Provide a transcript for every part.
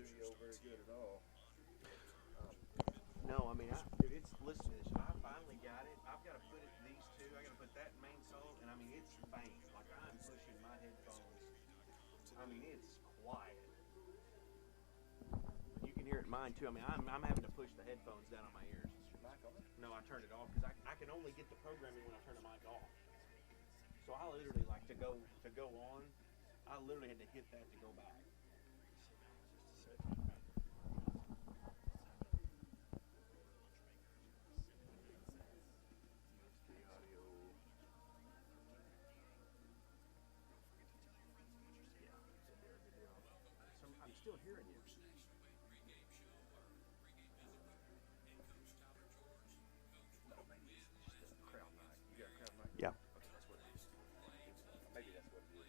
studio very good at all. No, I mean, dude, it's listen to this. I finally got it. I've got to put it these two. I got to put that main song, and I mean, it's faint. Like I'm pushing my headphones. I mean, it's quiet. And you can hear it in mine too. I mean, I'm having to push the headphones down on my ears. Is your mic on? No, I turned it off because I can only get the programming when I turn the mic off. So I literally like to go on. I literally had to hit that to go back. Just a second. USB audio. Yeah, so there, good deal. I'm still hearing you. Oh, maybe it's just a crowd mic. You got a crowd mic? Yeah. Okay, that's what it is. Maybe that's what it is.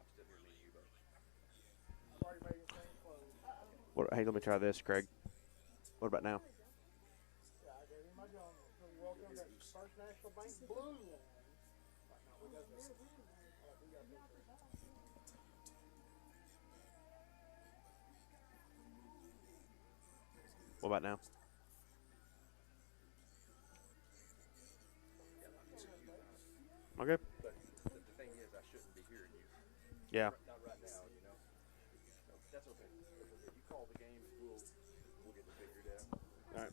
I'm still hearing me and you both. I've already made the same clothes. Hey, let me try this, Craig. What about now? Yeah, I gave him my jungle. So you walk over that First National Bank blue one. We got this. We got this. What about now? Yeah, I'm hearing you now. Okay. But the thing is, I shouldn't be hearing you. Yeah. Not right now, you know. So that's okay. That's okay. You call the game, and we'll get it figured out. All right.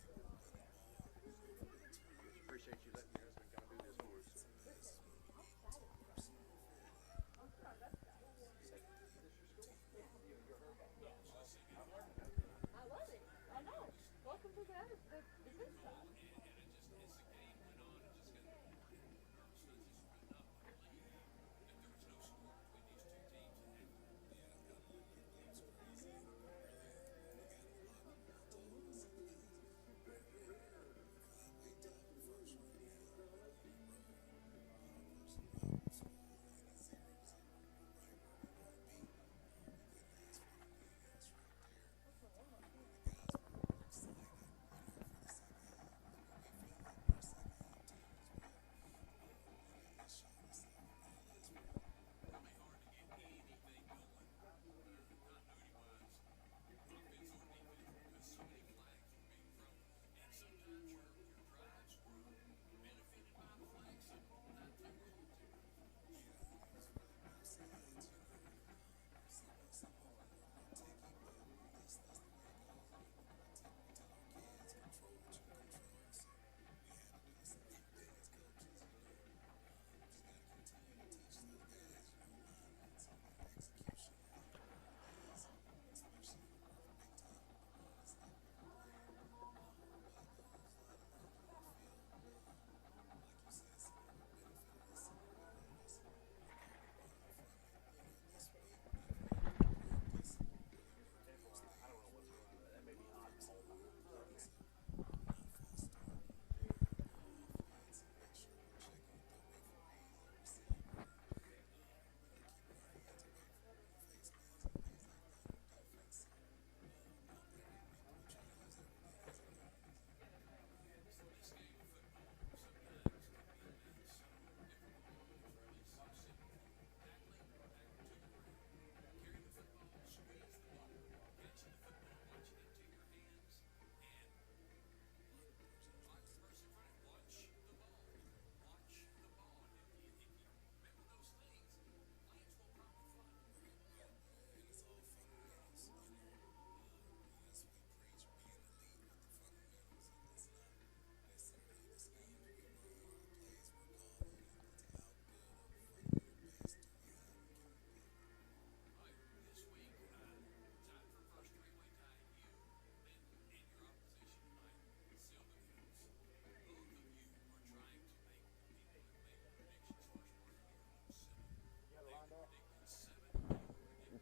Appreciate you letting your husband come do this for us. I love it. I know. Welcome to the good side.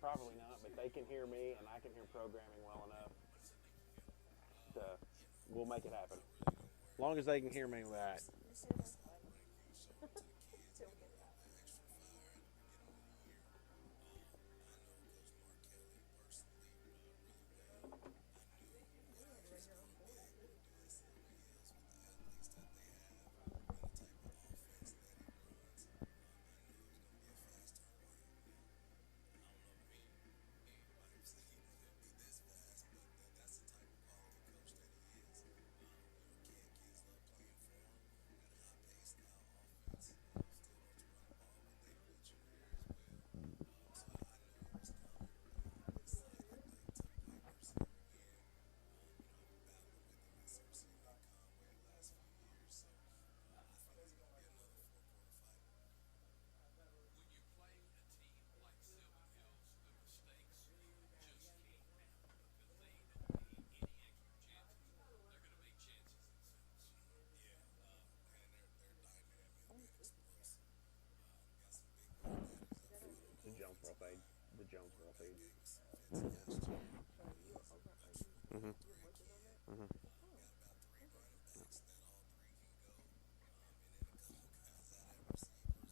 Probably not, but they can hear me and I can hear programming well enough. We'll make it happen. As long as they can hear me with that.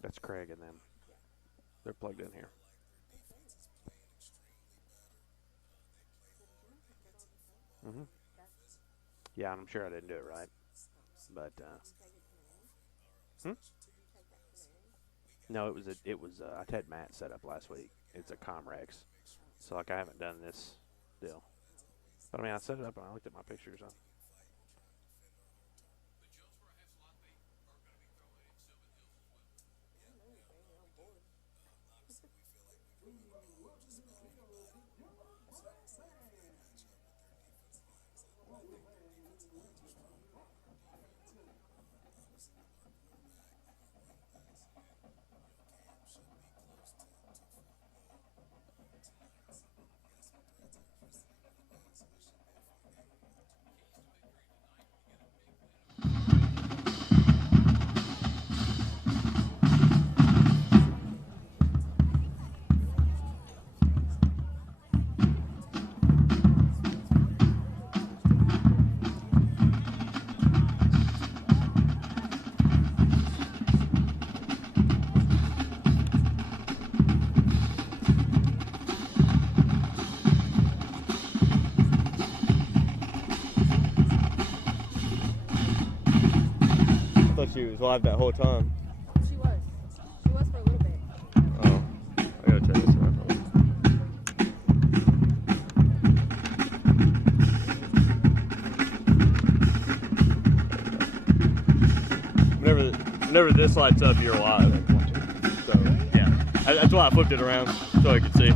That's Craig and them. They're plugged in here. Yeah, I'm sure I didn't do it right, but no, it was I had Matt set up last week. It's a Comrex, so like I haven't done this deal. But I mean, I set it up and I looked at my pictures. I thought she was live that whole time. She was. She was for a little bit. Oh, I gotta check this out. Whenever this lights up, you're live. So, yeah. That's why I flipped it around so I could see.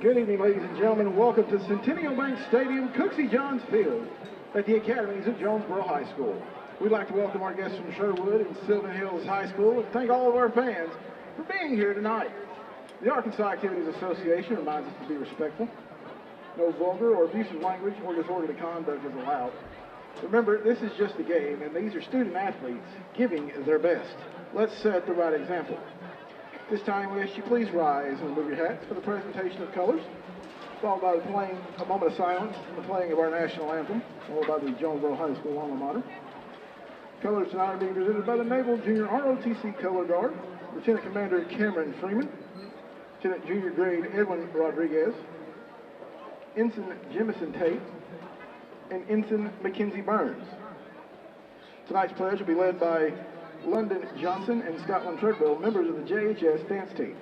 Good evening, ladies and gentlemen. Welcome to Centennial Bank Stadium, Cooksey Johns Field, at the academies of Jonesboro High School. We'd like to welcome our guests from Sherwood and Sylvan Hills High School and thank all of our fans for being here tonight. The Arkansas Activities Association reminds us to be respectful. No vulgar or abusive language or disorderly conduct is allowed. Remember, this is just a game, and these are student athletes giving their best. Let's set the right example. This time, we ask you please rise and remove your hats for the presentation of colors, followed by a moment of silence and the playing of our national anthem, followed by the Jonesboro High School alma mater. Colors tonight are being presented by the Naval Junior ROTC Color Guard, Lieutenant Commander Cameron Freeman, Lieutenant Junior Grade Edwin Rodriguez, Ensign Jemison Tate, and Ensign Mackenzie Burns. Tonight's pledge will be led by London Johnson and Scotland Treadwell, members of the JHS dance team.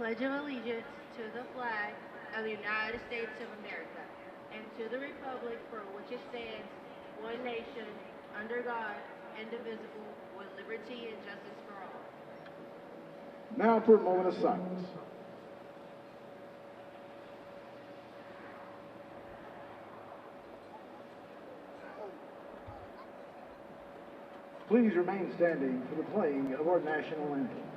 pledge of allegiance to the flag of the United States of America and to the republic for which it stands, one nation, under God, indivisible, with liberty and justice for all. Now for a moment of silence. Please remain standing for the playing of our national anthem.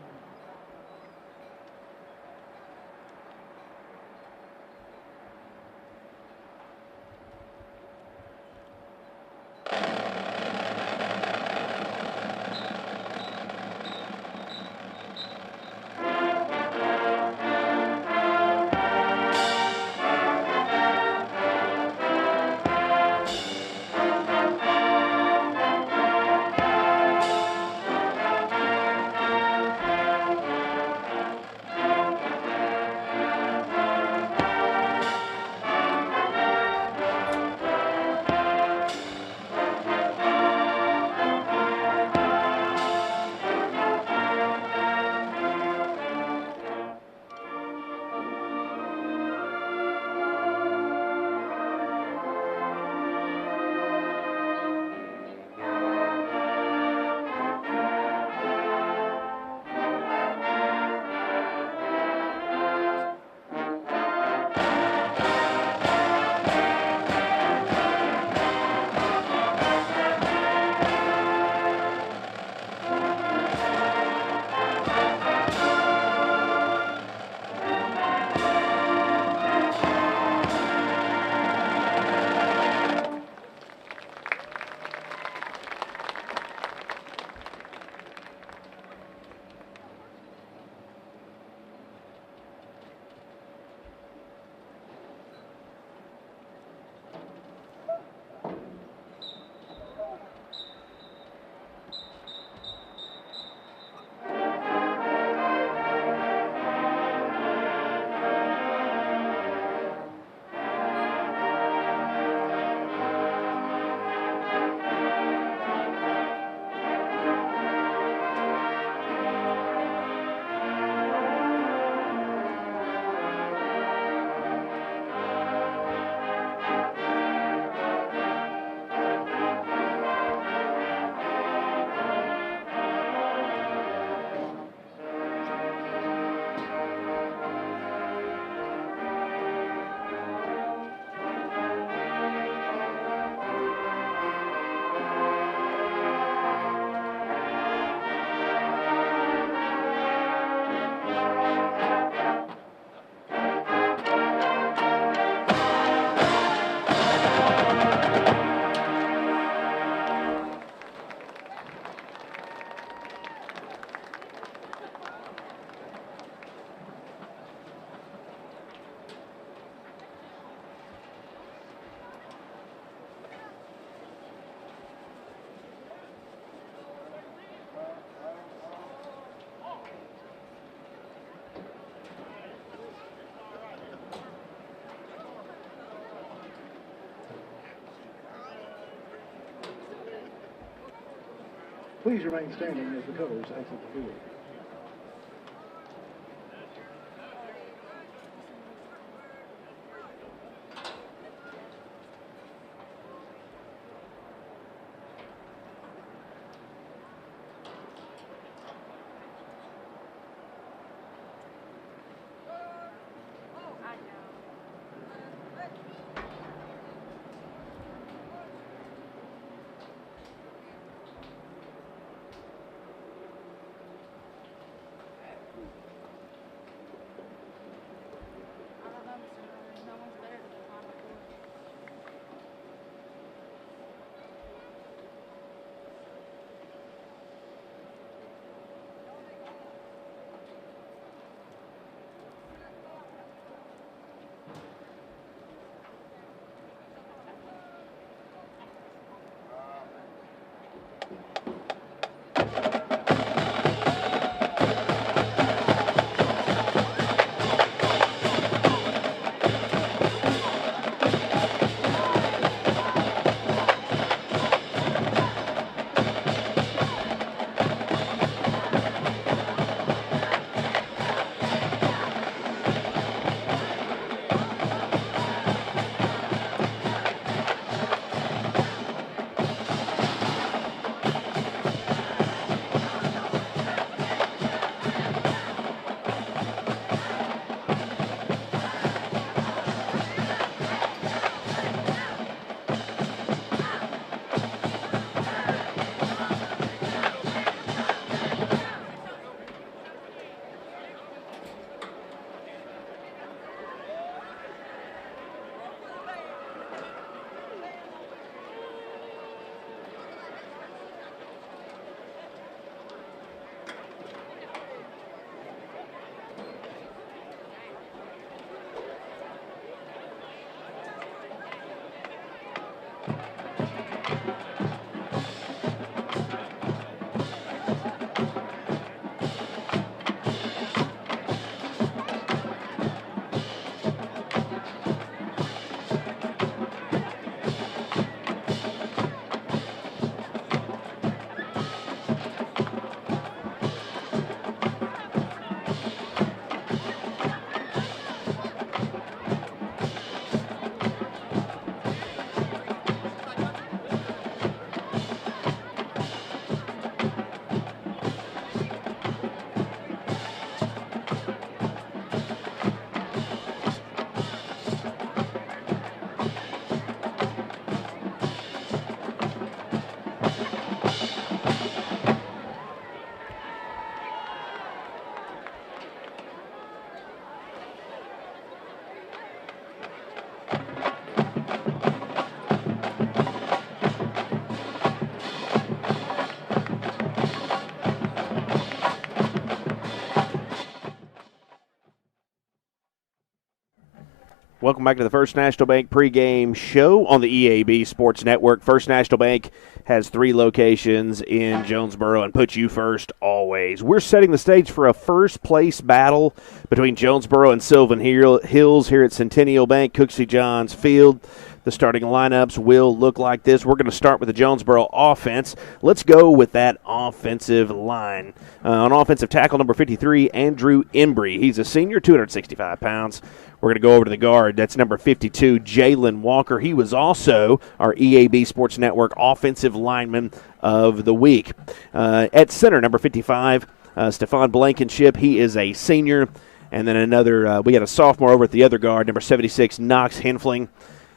Please remain standing as the colors exit the field. Welcome back to the First National Bank pregame show on the EAB Sports Network. First National Bank has 3 locations in Jonesboro and puts you first always. We're setting the stage for a first-place battle between Jonesboro and Sylvan Hills here at Centennial Bank, Cooksey Johns Field. The starting lineups will look like this. We're going to start with the Jonesboro offense. Let's go with that offensive line. On offensive tackle, number 53, Andrew Embry. He's a senior, 265 pounds. We're going to go over to the guard. That's number 52, Jalen Walker. He was also our EAB Sports Network Offensive Lineman of the Week. At center, number 55, Stephon Blankenship. He is a senior. And then we got a sophomore over at the other guard, number 76, Knox Henfling.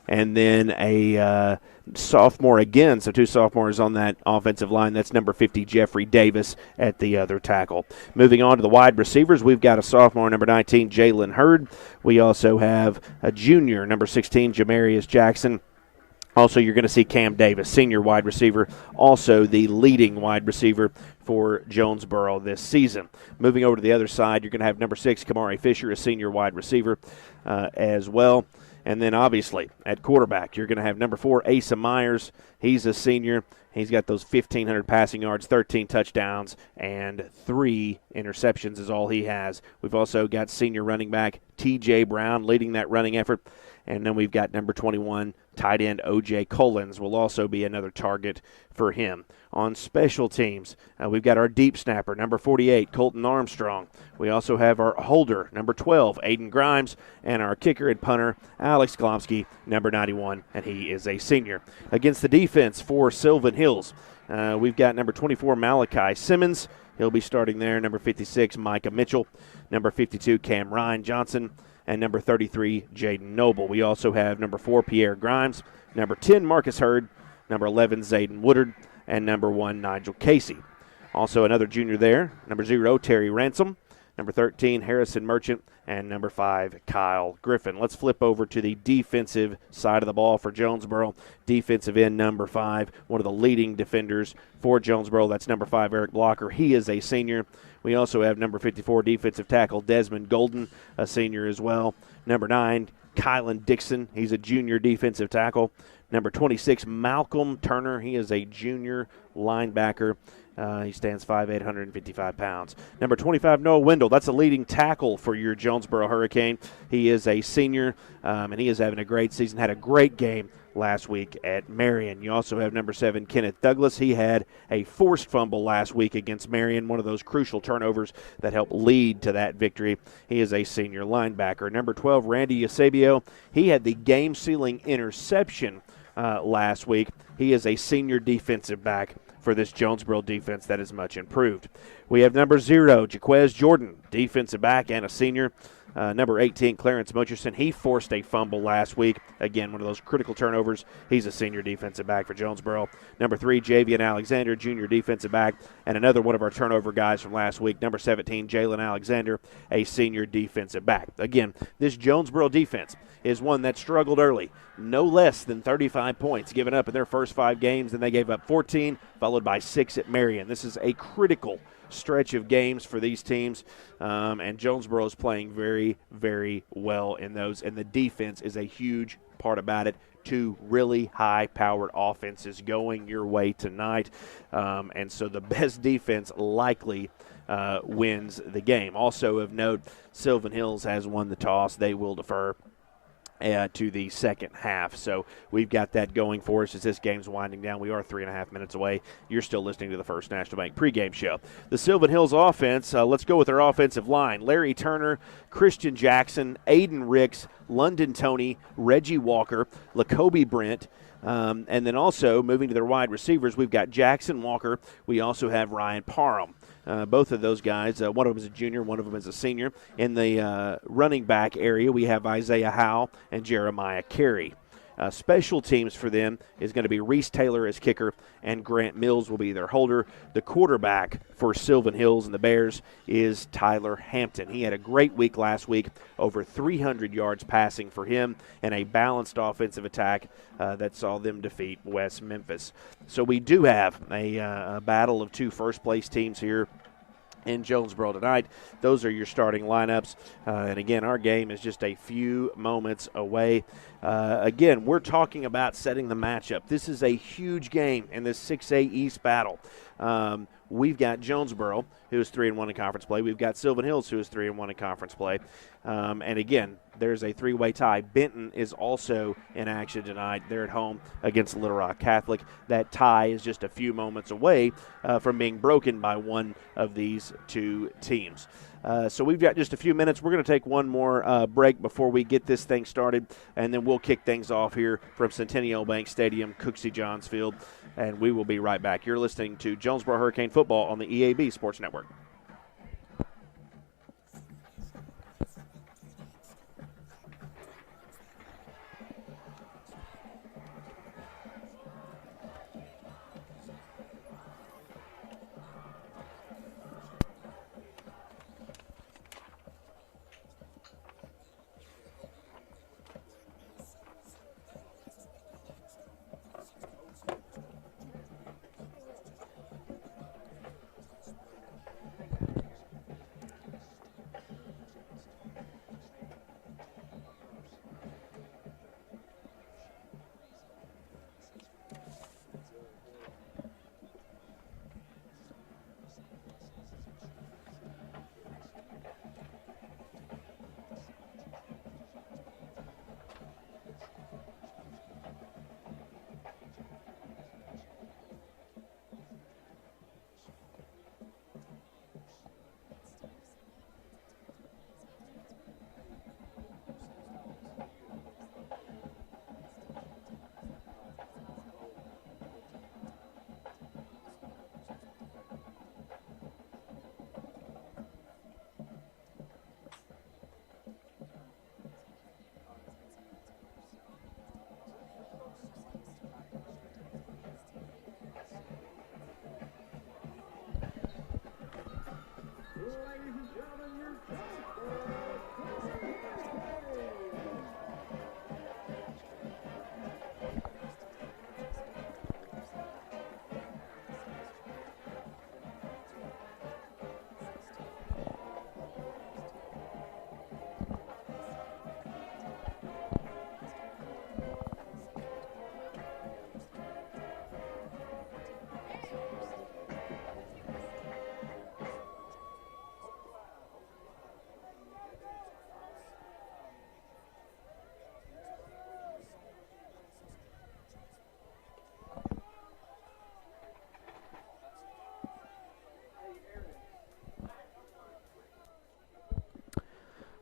And then a sophomore again, so 2 sophomores on that offensive line. That's number 50, Jeffrey Davis, at the other tackle. Moving on to the wide receivers, we've got a sophomore, number 19, Jalen Hurd. We also have a junior, number 16, Jamarius Jackson. Also, you're going to see Cam Davis, senior wide receiver, also the leading wide receiver for Jonesboro this season. Moving over to the other side, you're going to have number 6, Kamari Fisher, a senior wide receiver as well. And then, obviously, at quarterback, you're going to have number 4, Asa Myers. He's a senior. He's got those 1,500 passing yards, 13 touchdowns, and 3 interceptions is all he has. We've also got senior running back T.J. Brown leading that running effort. And then we've got number 21, tight end O.J. Collins will also be another target for him. On special teams, we've got our deep snapper, number 48, Colton Armstrong. We also have our holder, number 12, Aiden Grimes, and our kicker and punter, Alex Glomsky, number 91, and he is a senior. Against the defense for Sylvan Hills, we've got number 24, Malachi Simmons. He'll be starting there. Number 56, Micah Mitchell. Number 52, Cam Ryan Johnson. And number 33, Jaden Noble. We also have number 4, Pierre Grimes. Number 10, Marcus Hurd. Number 11, Zayden Woodard. And number 1, Nigel Casey. Also another junior there, number 0, Terry Ransom. Number 13, Harrison Merchant. And number 5, Kyle Griffin. Let's flip over to the defensive side of the ball for Jonesboro. Defensive end number 5, one of the leading defenders for Jonesboro. That's number 5, Eric Blocker. He is a senior. We also have number 54, defensive tackle Desmond Golden, a senior as well. Number 9, Kylan Dixon. He's a junior defensive tackle. Number 26, Malcolm Turner. He is a junior linebacker. He stands 5'8", 155 pounds. Number 25, Noah Wendell. That's a leading tackle for your Jonesboro Hurricane. He is a senior, and he is having a great season. Had a great game last week at Marion. You also have number 7, Kenneth Douglas. He had a forced fumble last week against Marion, one of those crucial turnovers that helped lead to that victory. He is a senior linebacker. Number 12, Randy Eusebio. He had the game-sealing interception last week. He is a senior defensive back for this Jonesboro defense that is much improved. We have number 0, Jaquez Jordan, defensive back and a senior. Number 18, Clarence Mutcherson. He forced a fumble last week. Again, one of those critical turnovers. He's a senior defensive back for Jonesboro. Number 3, Javian Alexander, junior defensive back. And another one of our turnover guys from last week, number 17, Jalen Alexander, a senior defensive back. Again, this Jonesboro defense is one that struggled early. No less than 35 points given up in their first 5 games, and they gave up 14, followed by 6 at Marion. This is a critical stretch of games for these teams, and Jonesboro is playing very, very well in those, and the defense is a huge part about it. 2 really high-powered offenses going your way tonight, and so the best defense likely wins the game. Also of note, Sylvan Hills has won the toss. They will defer to the second half. So we've got that going for us as this game's winding down. We are 3.5 minutes away. You're still listening to the First National Bank pregame show. The Sylvan Hills offense, let's go with their offensive line. Larry Turner, Christian Jackson, Aiden Ricks, London Tony, Reggie Walker, Lacoby Brent, and then also moving to their wide receivers, we've got Jackson Walker. We also have Ryan Parham. Both of those guys, one of them is a junior, one of them is a senior. In the running back area, we have Isaiah Howe and Jeremiah Carey. Special teams for them is going to be Reese Taylor as kicker, and Grant Mills will be their holder. The quarterback for Sylvan Hills and the Bears is Tyler Hampton. He had a great week last week, over 300 yards passing for him, and a balanced offensive attack that saw them defeat West Memphis. So we do have a battle of 2 first-place teams here in Jonesboro tonight. Those are your starting lineups. And again, our game is just a few moments away. Again, we're talking about setting the matchup. This is a huge game in this 6A East battle. We've got Jonesboro, who is 3-1 in conference play. We've got Sylvan Hills, who is 3-1 in conference play. And again, there's a three-way tie. Benton is also in action tonight. They're at home against Little Rock Catholic. That tie is just a few moments away from being broken by one of these two teams. So we've got just a few minutes. We're going to take one more break before we get this thing started, and then we'll kick things off here from Centennial Bank Stadium, Cooksey Johns Field, and we will be right back. You're listening to Jonesboro Hurricane Football on the EAB Sports Network.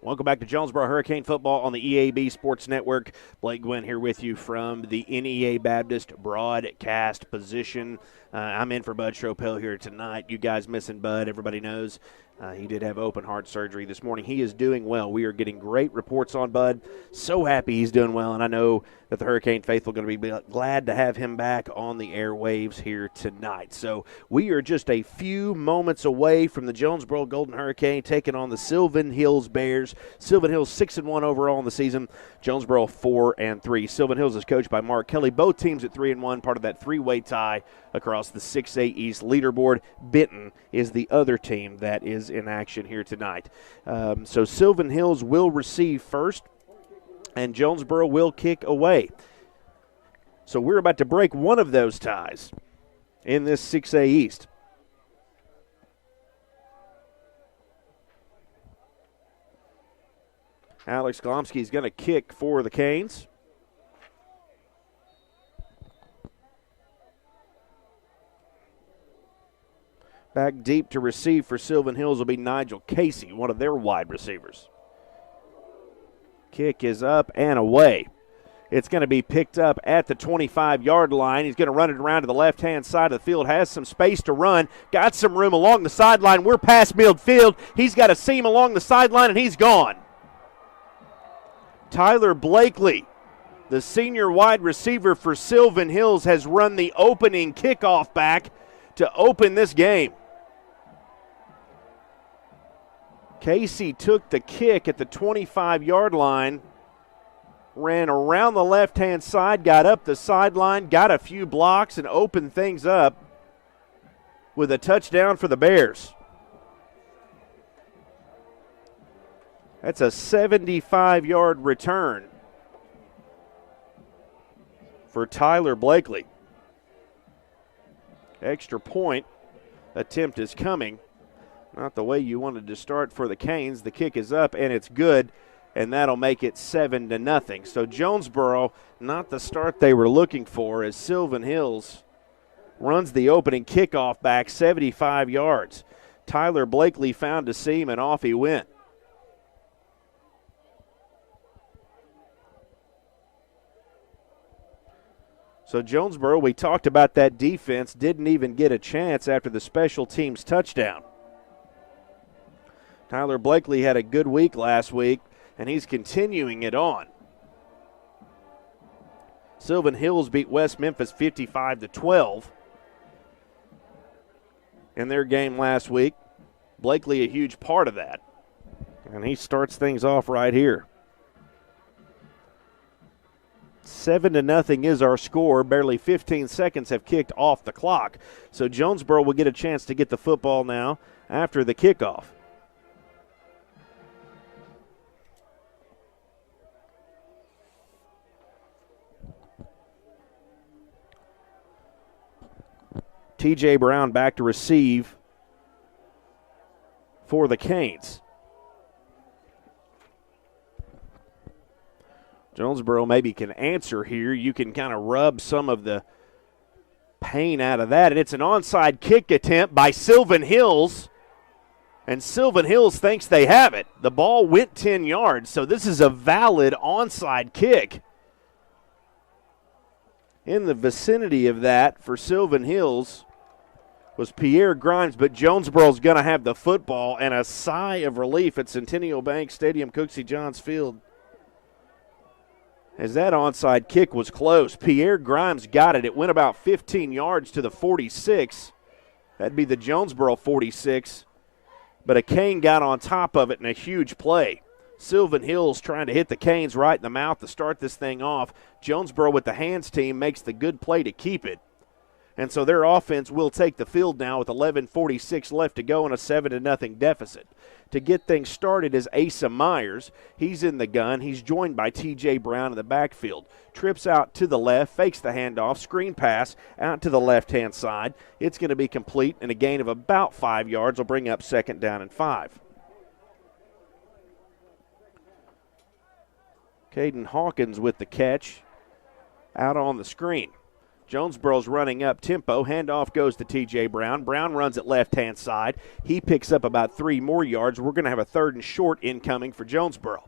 Welcome back to Jonesboro Hurricane Football on the EAB Sports Network. Blake Gwynn here with you from the NEA Baptist broadcast position. I'm in for Bud Stropel here tonight. You guys missing Bud, everybody knows. He did have open heart surgery this morning. He is doing well. We are getting great reports on Bud. So happy he's doing well, and I know that the Hurricane faithful are going to be glad to have him back on the airwaves here tonight. So we are just a few moments away from the Jonesboro Golden Hurricane taking on the Sylvan Hills Bears. Sylvan Hills 6-1 overall in the season. Jonesboro 4-3. Sylvan Hills is coached by Mark Kelly. Both teams at 3-1, part of that three-way tie across the 6A East leaderboard. Benton is the other team that is in action here tonight. So Sylvan Hills will receive first, and Jonesboro will kick away. So we're about to break one of those ties in this 6A East. Alex Glomsky is going to kick for the Canes. Back deep to receive for Sylvan Hills will be Nigel Casey, one of their wide receivers. Kick is up and away. It's going to be picked up at the 25-yard line. He's going to run it around to the left-hand side of the field. Has some space to run. Got some room along the sideline. We're past midfield. He's got a seam along the sideline, and he's gone. Tyler Blakely, the senior wide receiver for Sylvan Hills, has run the opening kickoff back to open this game. Casey took the kick at the 25-yard line, ran around the left-hand side, got up the sideline, got a few blocks, and opened things up with a touchdown for the Bears. That's a 75-yard return for Tyler Blakely. Extra point attempt is coming. Not the way you wanted to start for the Canes. The kick is up, and it's good, and that'll make it 7-0. So Jonesboro, not the start they were looking for, as Sylvan Hills runs the opening kickoff back 75 yards. Tyler Blakely found a seam, and off he went. So Jonesboro, we talked about that defense, didn't even get a chance after the special teams touchdown. Tyler Blakely had a good week last week, and he's continuing it on. Sylvan Hills beat West Memphis 55-12 in their game last week. Blakely a huge part of that, and he starts things off right here. 7-0 is our score. Barely 15 seconds have kicked off the clock. So Jonesboro will get a chance to get the football now after the kickoff. TJ Brown back to receive for the Canes. Jonesboro maybe can answer here. You can kind of rub some of the pain out of that. And it's an onside kick attempt by Sylvan Hills. And Sylvan Hills thinks they have it. The ball went 10 yards, so this is a valid onside kick. In the vicinity of that for Sylvan Hills was Pierre Grimes, but Jonesboro's going to have the football, and a sigh of relief at Centennial Bank Stadium, Cooksey Johns Field, as that onside kick was close. Pierre Grimes got it. It went about 15 yards to the 46. That'd be the Jonesboro 46. But a Cane got on top of it in a huge play. Sylvan Hills trying to hit the Canes right in the mouth to start this thing off. Jonesboro with the hands team makes the good play to keep it. And so their offense will take the field now with 11:46 left to go in a 7-0 deficit. To get things started is Asa Myers. He's in the gun. He's joined by T.J. Brown in the backfield. Trips out to the left, fakes the handoff, screen pass out to the left-hand side. It's going to be complete, and a gain of about 5 yards will bring up 2nd down and 5. Caden Hawkins with the catch out on the screen. Jonesboro's running up tempo. Handoff goes to T.J. Brown. Brown runs it left-hand side. He picks up about 3 more yards. We're going to have a 3rd and short incoming for Jonesboro.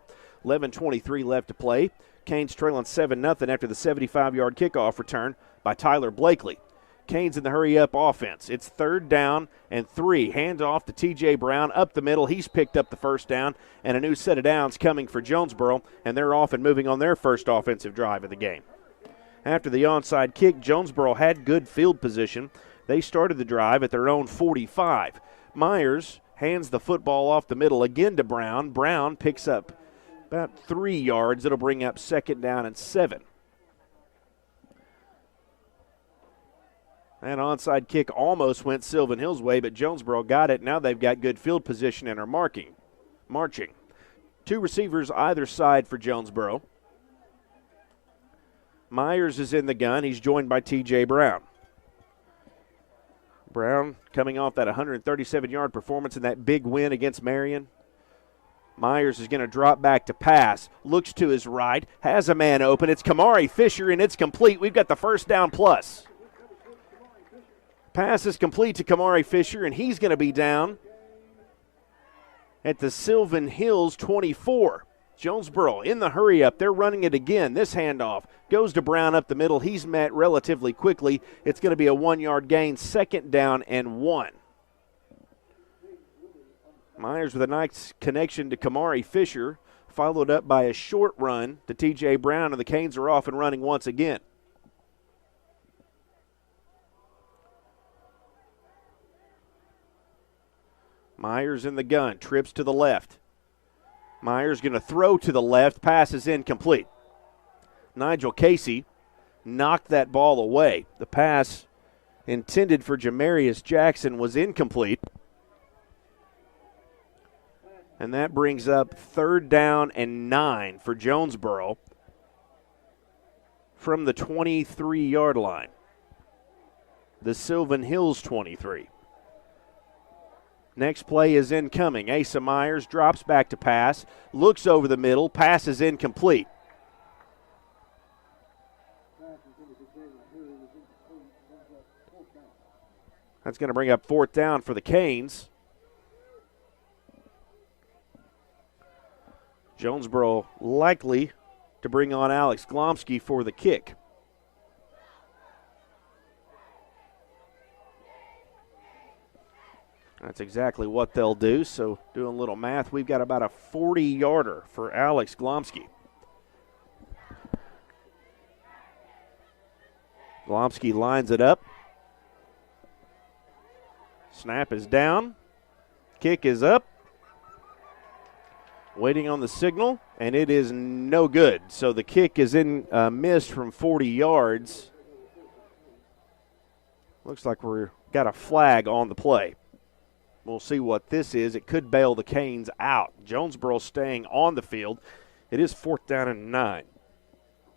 11:23 left to play. Canes trailing 7-0 after the 75-yard kickoff return by Tyler Blakely. Canes in the hurry-up offense. It's 3rd down and 3. Handoff to T.J. Brown up the middle. He's picked up the 1st down, and a new set of downs coming for Jonesboro, and they're off and moving on their first offensive drive of the game. After the onside kick, Jonesboro had good field position. They started the drive at their own 45. Myers hands the football off the middle again to Brown. Brown picks up about 3 yards. It'll bring up 2nd down and 7. That onside kick almost went Sylvan Hills' way, but Jonesboro got it. Now they've got good field position and are marching. 2 receivers either side for Jonesboro. Myers is in the gun. He's joined by T.J. Brown. Brown coming off that 137-yard performance in that big win against Marion. Myers is going to drop back to pass. Looks to his right. Has a man open. It's Kamari Fisher, and it's complete. We've got the 1st down plus. Pass is complete to Kamari Fisher, and he's going to be down at the Sylvan Hills 24. Jonesboro in the hurry-up. They're running it again. This handoff goes to Brown up the middle. He's met relatively quickly. It's going to be a 1-yard gain, 2nd down and 1. Myers with a nice connection to Kamari Fisher, followed up by a short run to T.J. Brown, and the Canes are off and running once again. Myers in the gun, trips to the left. Myers going to throw to the left, pass is incomplete. Nigel Casey knocked that ball away. The pass intended for Jamarius Jackson was incomplete. And that brings up 3rd down and 9 for Jonesboro from the 23-yard line. The Sylvan Hills 23. Next play is incoming. Asa Myers drops back to pass, looks over the middle, pass is incomplete. That's going to bring up 4th down for the Canes. Jonesboro likely to bring on Alex Glomsky for the kick. That's exactly what they'll do. So doing a little math, we've got about a 40-yarder for Alex Glomsky. Glomsky lines it up. Snap is down. Kick is up. Waiting on the signal, and it is no good. So the kick is missed from 40 yards. Looks like we've got a flag on the play. We'll see what this is. It could bail the Canes out. Jonesboro staying on the field. It is 4th down and 9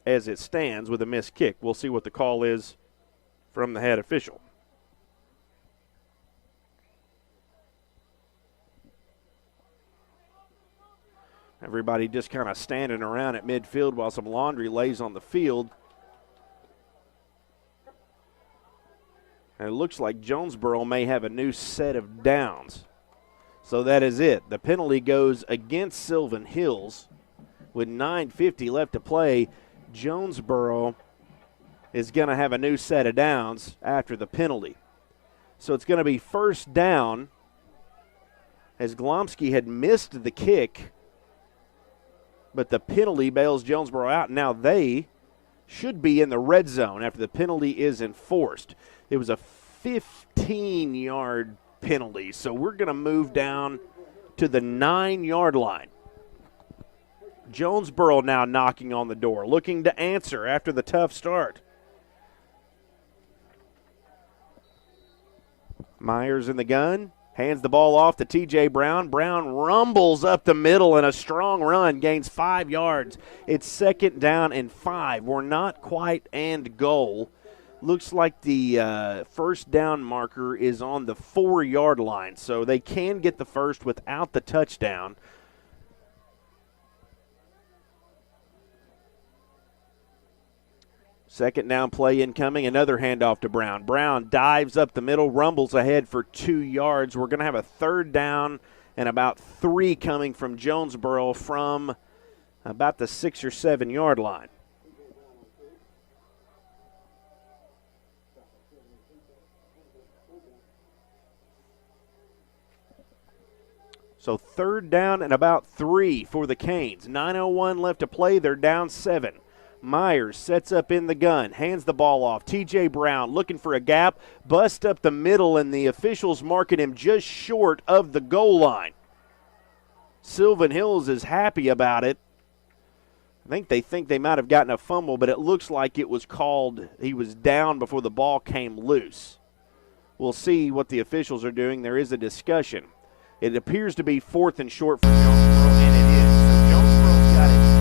as it stands with a missed kick. We'll see what the call is from the head official. Everybody just kind of standing around at midfield while some laundry lays on the field. And it looks like Jonesboro may have a new set of downs. So that is it. The penalty goes against Sylvan Hills. With 9:50 left to play, Jonesboro is going to have a new set of downs after the penalty. So it's going to be 1st down, as Glomsky had missed the kick, but the penalty bails Jonesboro out. Now they should be in the red zone after the penalty is enforced. It was a 15-yard penalty, so we're going to move down to the 9-yard line. Jonesboro now knocking on the door, looking to answer after the tough start. Myers in the gun, hands the ball off to T.J. Brown. Brown rumbles up the middle in a strong run, gains 5 yards. It's 2nd down and 5. We're not quite and goal. Looks like the 1st down marker is on the 4-yard line, so they can get the first without the touchdown. Second down play incoming, another handoff to Brown. Brown dives up the middle, rumbles ahead for 2 yards. We're going to have a 3rd down and about 3 coming from Jonesboro from about the 6 or 7 yard line. So 3rd down and about 3 for the Canes. 9:01 left to play. They're down 7. Myers sets up in the gun, hands the ball off. T.J. Brown looking for a gap, bust up the middle, and the officials marking him just short of the goal line. Sylvan Hills is happy about it. I think they might have gotten a fumble, but it looks like it was called. He was down before the ball came loose. We'll see what the officials are doing. There is a discussion. It appears to be 4th and short for Jonesboro, and it is. So Jonesboro's got it